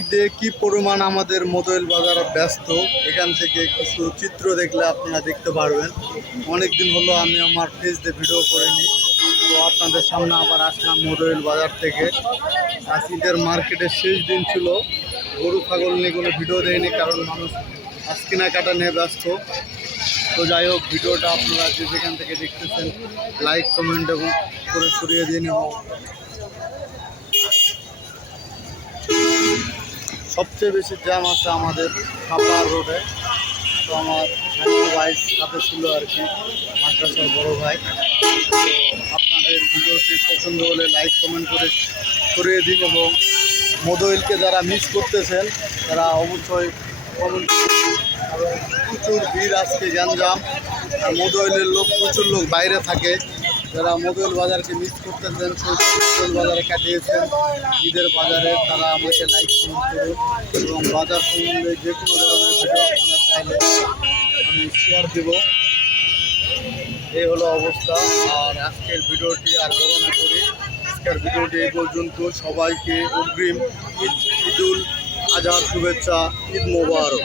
ঈদে কি পরিমাণ আমাদের মোদইল বাজার ব্যস্ত? এখান থেকে কিছু চিত্র দেখলে আপনারা দেখতে পারবেন। অনেক দিন হলো আমি আমার পেজ দিয়ে ভিডিও করিনি। তো আপনাদের সামনে আবার আসলাম মোদইল বাজার থেকে। আজ ঈদের মার্কেটের শেষ দিন ছিল। গরু, ছাগল নিয়ে কোনো ভিডিও দেয়নি কারণ মানুষ আজ কেনাকাটা নিয়ে ব্যস্ত। তো যাই হোক, ভিডিওটা আপনারা যে যেখান থেকে দেখতেছেন লাইক কমেন্ট এবং করে সরিয়ে দিন এবং সবচেয়ে বেশি জ্যাম আছে আমাদের খাপার রোডে তো আমার ভাই ভাই সাথে ছিল আর কি, মাদ্রাসার বড় ভাই। আপনাদের ভিডিওটি পছন্দ হলে লাইক কমেন্ট করে, করিয়ে দিন এবং মোদইলকে যারা মিস করতেছেন, তারা অবশ্যই কমেন্ট প্রচুর ভিড় আজকে গ্যাঞ্জাম আর মোদইলের লোক, প্রচুর লোক বাইরে থাকে। যারা মোদইল বাজারকে মিস করতেছেন, সেই মোদইল বাজারে কাটিয়েছেন। ঈদের বাজারে তারা আমাকে লাইক করুন এবং বাজার সম্বন্ধে যে কোনো ধরনের ভিডিও আপনারা চাইলে আমি শেয়ার দেব। এই হলো অবস্থা। আর আজকের ভিডিওটি আর বড় না করি। আজকের ভিডিওটি এই পর্যন্ত। সবাইকে অগ্রিম ঈদ ঈদুল আজহার শুভেচ্ছা, ঈদ মোবারক।